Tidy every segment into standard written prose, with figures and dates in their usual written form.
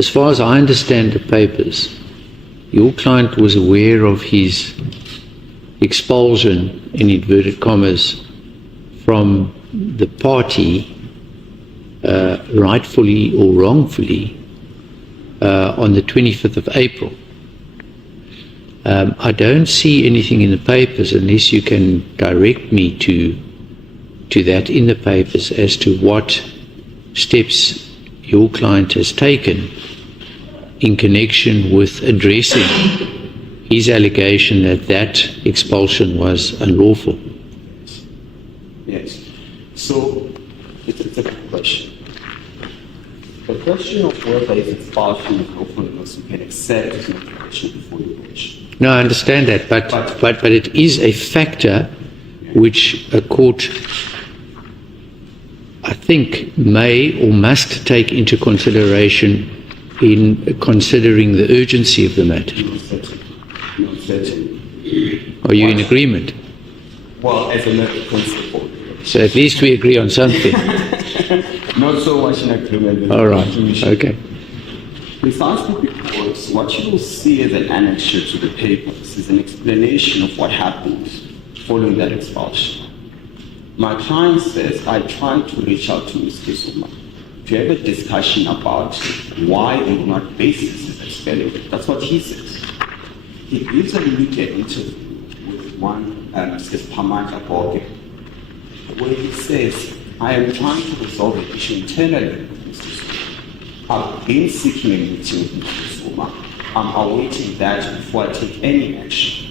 As far as I understand the papers, your client was aware of his expulsion, in inverted commas, from the party, rightfully or wrongfully, on the 25th of April. I don't see anything in the papers, unless you can direct me to that in the papers, as to what steps your client has taken in connection with addressing his allegation that that expulsion was unlawful. Yes. So it's a good question. The question of whether his expulsion is lawful or not, you can accept his information before you watch. No, I understand that, but it is a factor which a court, I think, may or must take into consideration in considering the urgency of the matter. Not certain. Are you in agreement? Well, as a matter of principle. So at least we agree on something. Not so much in agreement. All right. Okay. Precisely because what you will see as an annexure to the papers is an explanation of what happened following that expulsion. My client says, I tried to reach out to Mr. Zuma to have a discussion about why and on what basis is expelling. That's what he says. He gives a media interview with one, Mr. Pamata Borge, where he says, I am trying to resolve the issue internally with Mr. Zuma. I've been seeking a meeting with Mr. Zuma. I'm awaiting that before I take any action.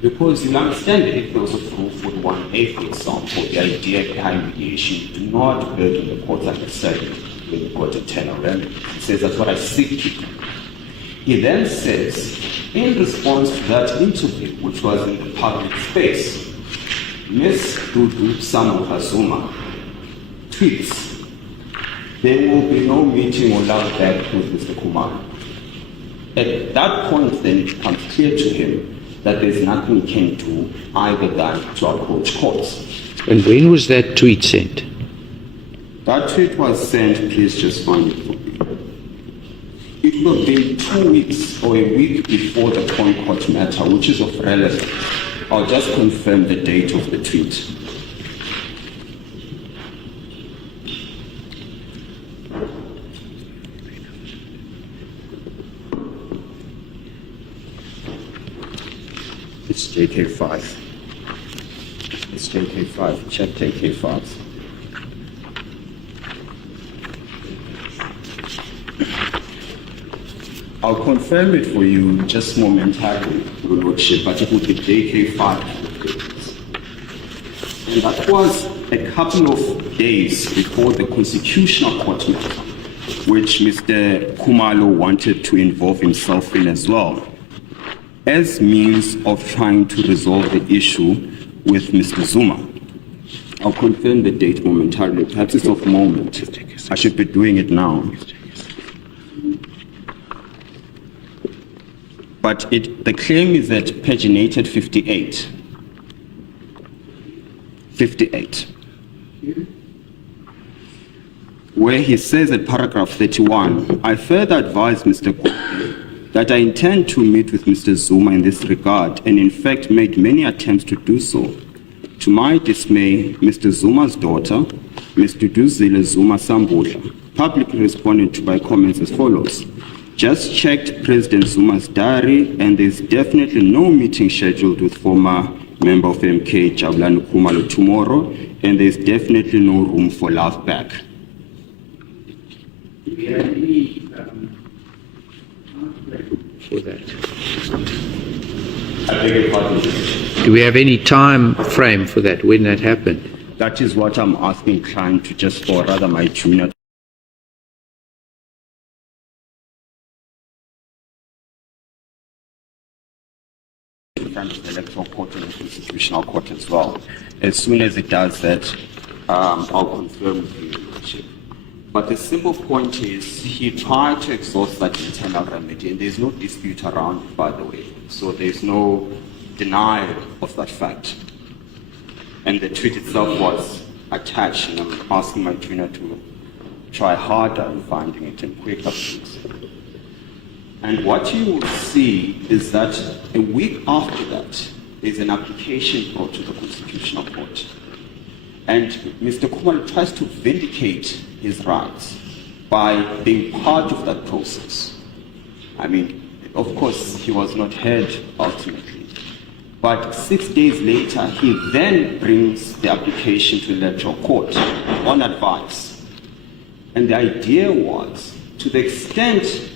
Because you understand that if there was a Rule 41A, for example, the idea behind mediation, do not burden the courts unnecessarily when you've got a tenor remedy. He says, that's what I seek to do. He then says, in response to that interview, which was in the public space, Ms. Dudu Samuka Zuma tweets, there will be no meeting or love back with Mr. Khumalo. At that point, then, it becomes clear to him that there's nothing he can do either than to approach courts. And when was that tweet sent? That tweet was sent, please just find it for me. It will have been 2 weeks or a week before the Point Court matter, which is of relevance. I'll just confirm the date of the tweet. It's JK5. It's JK5. Check JK5. I'll confirm it for you just momentarily, Your Lordship, but it would be JK5. And that was a couple of days before the Constitutional Court matter, which Mr. Khumalo wanted to involve himself in as well, as means of trying to resolve the issue with Mr. Zuma. I'll confirm the date momentarily. Perhaps it's of moment. I should be doing it now. But the claim is at paginated 58. 58. Where he says at paragraph 31, I further advise Mr. Khumalo that I intend to meet with Mr. Zuma in this regard, and in fact made many attempts to do so. To my dismay, Mr. Zuma's daughter, Ms. Duduzile Zuma Sambudla, publicly responded to my comments as follows. Just checked President Zuma's diary, and there's definitely no meeting scheduled with former member of MK Jabulani Khumalo tomorrow, and there's definitely no room for laugh back. Do we have any for that? I beg your pardon. Do we have any time frame for that, when that happened? That is what I'm asking client to just, or rather my junior, the electoral court and the constitutional court as well. As soon as it does that, I'll confirm with you. But the simple point is, he tried to exhaust that internal remedy, and there's no dispute around it, by the way. So there's no denial of that fact. And the tweet itself was attached, and I'm asking my junior to try harder in finding it and quicker, please. And what you will see is that a week after that, there's an application brought to the Constitutional Court. And Mr. Khumalo tries to vindicate his rights by being part of that process. I mean, of course, he was not heard ultimately. But 6 days later, he then brings the application to the electoral court on advice. And the idea was, to the extent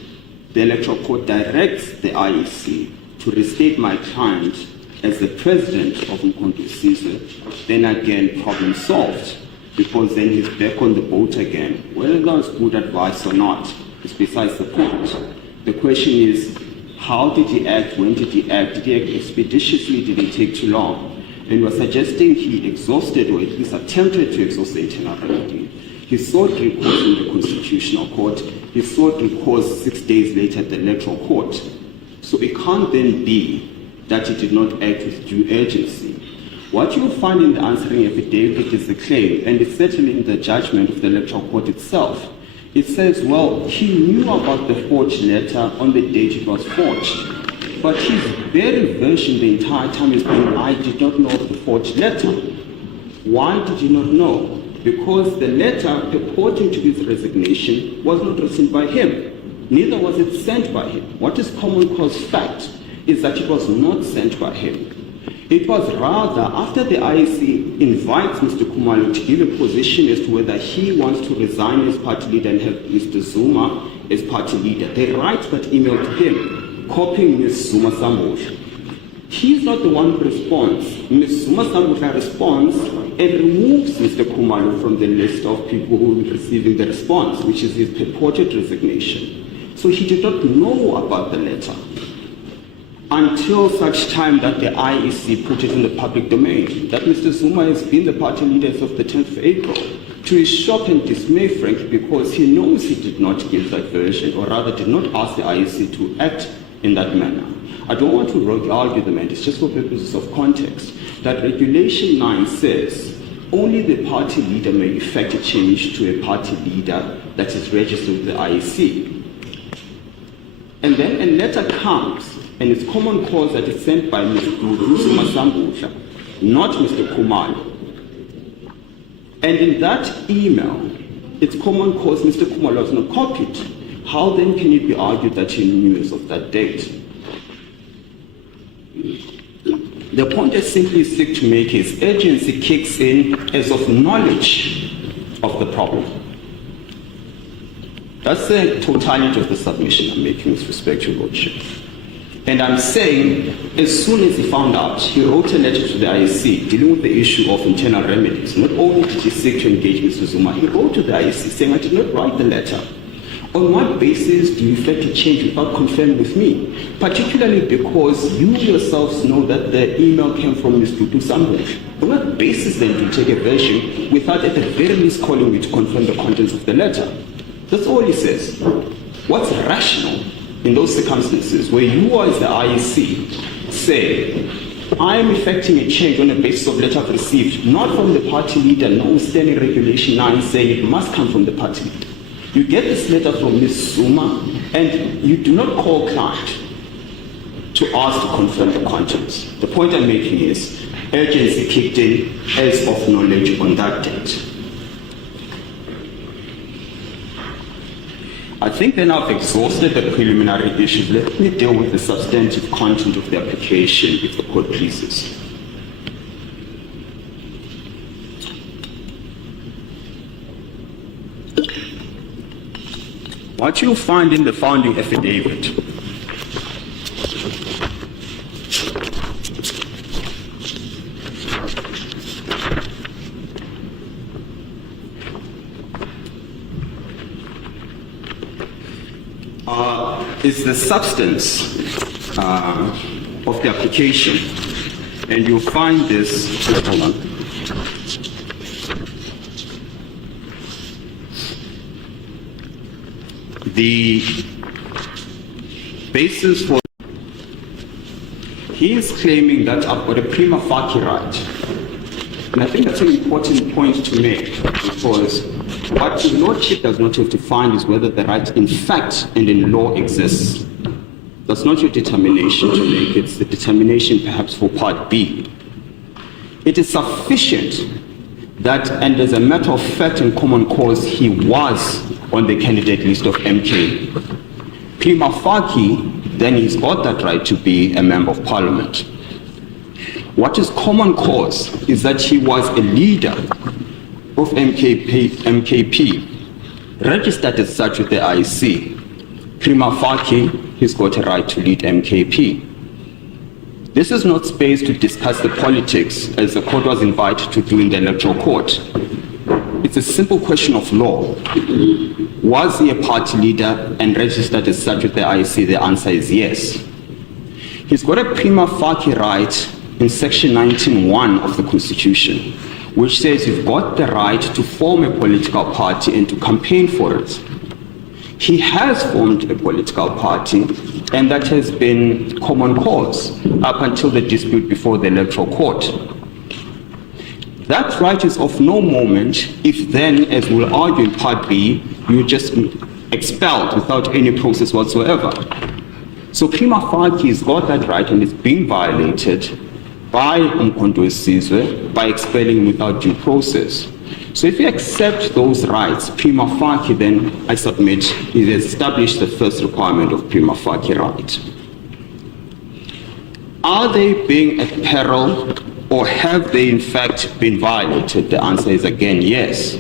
the electoral court directs the IEC to restate my client as the president of Mkhonto Sizwe, then again, problem solved. Because then he's back on the boat again. Whether that was good advice or not is besides the point. The question is, how did he act? When did he act? Did he act expeditiously? Did it take too long? And we're suggesting he exhausted, or at least attempted to exhaust the internal remedy. He sought recourse in the Constitutional Court. He sought recourse 6 days later at the Electoral Court. So it can't then be that he did not act with due urgency. What you'll find in the answering affidavit is the claim, and it's certainly in the judgment of the Electoral Court itself. It says, well, he knew about the forged letter on the date it was forged. But his very version the entire time has been, I did not know of the forged letter. Why did he not know? Because the letter purporting to his resignation was not written by him. Neither was it sent by him. What is common cause fact is that it was not sent by him. It was rather after the IEC invites Mr. Khumalo to give a position as to whether he wants to resign as party leader and have Mr. Zuma as party leader. They write that email to him, copying Ms. Zuma Sambosha. He's not the one who responds. Ms. Zuma Sambosha responds and removes Mr. Khumalo from the list of people who will be receiving the response, which is his purported resignation. So he did not know about the letter until such time that the IEC put it in the public domain, that Mr. Zuma has been the party leader as of the 10th of April, to his shock and dismay, frankly, because he knows he did not give that version, or rather did not ask the IEC to act in that manner. I don't want to argue the matter, it's just for purposes of context, that Regulation 9 says only the party leader may effect a change to a party leader that is registered with the IEC. And then a letter comes, and it's common cause that it's sent by Mr. Zuma Sambosha, not Mr. Khumalo. And in that email, it's common cause Mr. Khumalo was not copied. How then can it be argued that he knew as of that date? The point I simply seek to make is urgency kicks in as of knowledge of the problem. That's the totality of the submission I'm making with respect to Lordship. And I'm saying, as soon as he found out, he wrote a letter to the IEC dealing with the issue of internal remedies. Not only did he seek to engage Mr. Zuma, he wrote to the IEC saying, I did not write the letter. On what basis do you effect a change without confirming with me? Particularly because you yourselves know that the email came from Mr. Sambosha. On what basis then do you take a version without at the very least calling me to confirm the contents of the letter? That's all he says. What's rational in those circumstances where you as the IEC say, I am effecting a change on the basis of letter I've received, not from the party leader, notwithstanding Regulation 9 saying it must come from the party leader. You get this letter from Ms. Zuma and you do not call client to ask to confirm the contents. The point I'm making is urgency kicked in as of knowledge on that date. I think then I've exhausted the preliminary issues. Let me deal with the substantive content of the application, if the court pleases. What you'll find in the founding affidavit is the substance of the application, and you'll find this. Hold on. The basis for he is claiming that I've got a prima facie right, and I think that's an important point to make, because what the Lordship does not have to find is whether the right in fact and in law exists. That's not your determination to make, it's the determination perhaps for Part B. It is sufficient that, and as a matter of fact in common cause, he was on the candidate list of MK. Prima facie, then he's got that right to be a member of parliament. What is common cause is that he was a leader of MKP, registered as such with the IEC. Prima facie, he's got a right to lead MKP. This is not space to discuss the politics as the court was invited to do in the electoral court. It's a simple question of law. Was he a party leader and registered as such with the IEC? The answer is yes. He's got a prima facie right in section 19(1) of the Constitution, which says you've got the right to form a political party and to campaign for it. He has formed a political party, and that has been common cause up until the dispute before the electoral court. That right is of no moment if then, as we'll argue in Part B, you just expelled without any process whatsoever. So prima facie has got that right and it's being violated by Umkhonto weSizwe by expelling him without due process. So if you accept those rights, prima facie, then I submit it has established the first requirement of prima facie right. Are they being at peril, or have they in fact been violated? The answer is again yes.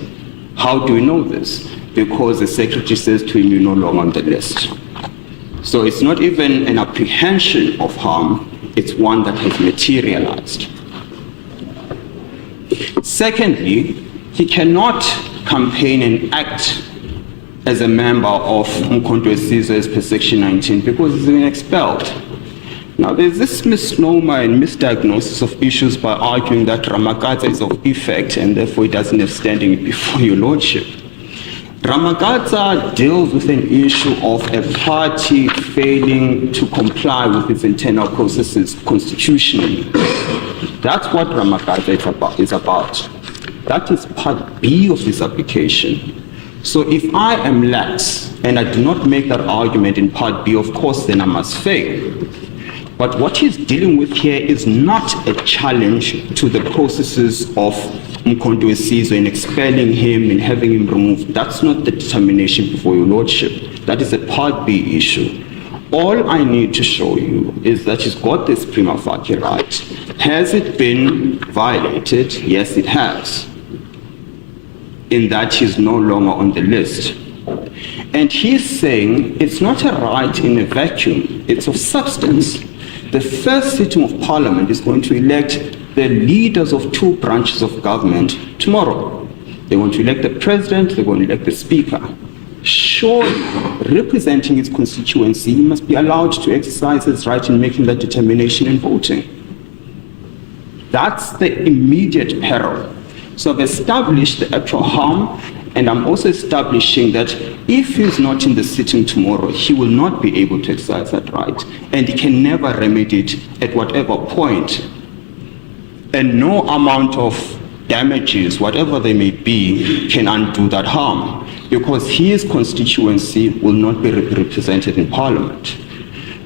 How do we know this? Because the secretary says to him, you're no longer on the list. So it's not even an apprehension of harm, it's one that has materialized. Secondly, he cannot campaign and act as a member of Umkhonto weSizwe as per section 19 because he's been expelled. Now there's this misnomer and misdiagnosis of issues by arguing that Ramagata is of effect and therefore it doesn't have standing before your lordship. Ramagata deals with an issue of a party failing to comply with its internal processes constitutionally. That's what Ramagata is about. That is Part B of this application. So if I am lax and I do not make that argument in Part B, of course, then I must fail. But what he's dealing with here is not a challenge to the processes of Umkhonto weSizwe in expelling him and having him removed. That's not the determination before your lordship. That is a Part B issue. All I need to show you is that he's got this prima facie right. Has it been violated? Yes, it has. In that he's no longer on the list. And he's saying it's not a right in a vacuum, it's of substance. The first sitting of Parliament is going to elect the leaders of two branches of government tomorrow. They want to elect the president, they're going to elect the speaker. Surely, representing its constituency, he must be allowed to exercise his right in making that determination and voting. That's the immediate peril. So I've established the actual harm, and I'm also establishing that if he's not in the sitting tomorrow, he will not be able to exercise that right, and he can never remedy it at whatever point. And no amount of damages, whatever they may be, can undo that harm, because his constituency will not be represented in Parliament.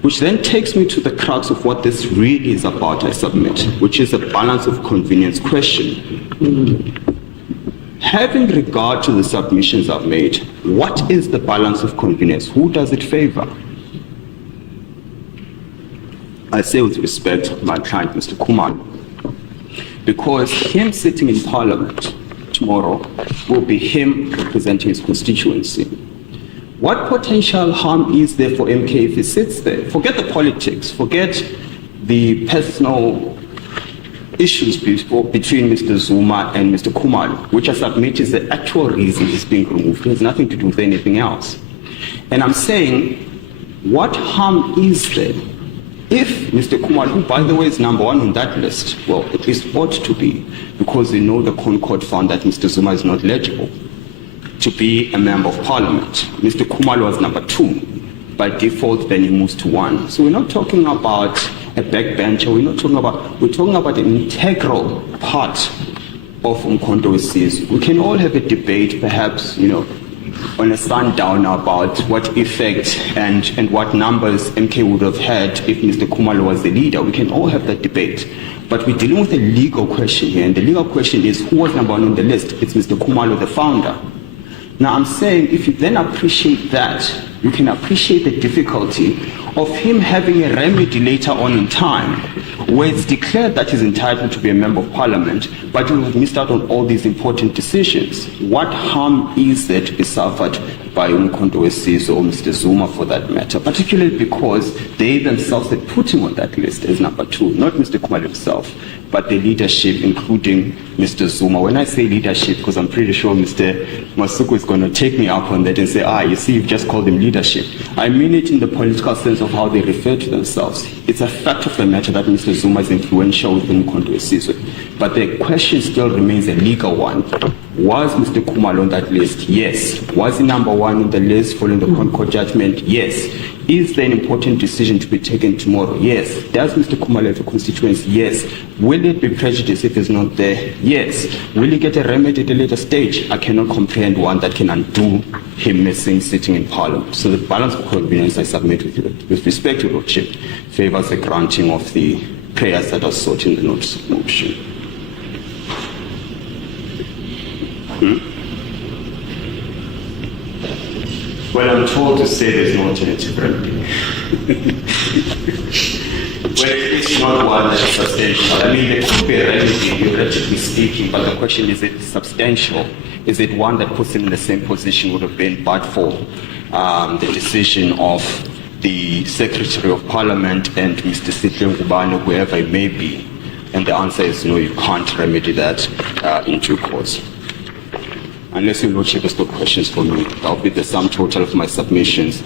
Which then takes me to the crux of what this really is about, I submit, which is a balance of convenience question. Having regard to the submissions I've made, what is the balance of convenience? Who does it favor? I say with respect my client, Mr. Khumalo, because him sitting in Parliament tomorrow will be him representing his constituency. What potential harm is there for MK if he sits there? Forget the politics, forget the personal issues between Mr. Zuma and Mr. Khumalo, which I submit is the actual reason he's being removed. It has nothing to do with anything else. And I'm saying, what harm is there if Mr. Khumalo, who by the way is number one on that list, well, at least ought to be, because we know the Concord found that Mr. Zuma is not eligible to be a member of Parliament. Mr. Khumalo was number 2. By default, then he moves to 1. So we're not talking about a backbencher, we're talking about an integral part of Umkhonto weSizwe. We can all have a debate, perhaps, on a sundowner about what effect and what numbers MK would have had if Mr. Khumalo was the leader. We can all have that debate. But we're dealing with a legal question here, and the legal question is, who was number one on the list? It's Mr. Khumalo, the founder. Now, I'm saying if you then appreciate that, you can appreciate the difficulty of him having a remedy later on in time, where it's declared that he's entitled to be a member of parliament, but you have missed out on all these important decisions. What harm is there to be suffered by Umkhonto weSizwe or Mr. Zuma for that matter, particularly because they themselves had put him on that list as number two, not Mr. Khumalo himself, but the leadership, including Mr. Zuma. When I say leadership, because I'm pretty sure Mr. Masuku is going to take me up on that and say, you see, you've just called him leadership. I mean it in the political sense of how they refer to themselves. It's a fact of the matter that Mr. Zuma is influential within Umkhonto weSizwe. But the question still remains a legal one. Was Mr. Khumalo on that list? Yes. Was he number one on the list following the Concord judgment? Yes. Is there an important decision to be taken tomorrow? Yes. Does Mr. Khumalo have a constituency? Yes. Will it be prejudice if he's not there? Yes. Will he get a remedy at a later stage? I cannot comprehend one that can undo him missing sitting in Parliament. So the balance of convenience I submit with respect to Lordship favors the granting of the prayers that are sought in the notice of motion. Well, I'm told to say there's no alternative remedy. Well, it's not one that is substantial. I mean, there could be a remedy, theoretically speaking, but the question is it substantial? Is it one that puts him in the same position would have been but for the decision of the Secretary of Parliament and Mr. Jabulani, whoever it may be? And the answer is no, you can't remedy that in due course. Unless your Lordship has got questions for me, that'll be the sum total of my submissions.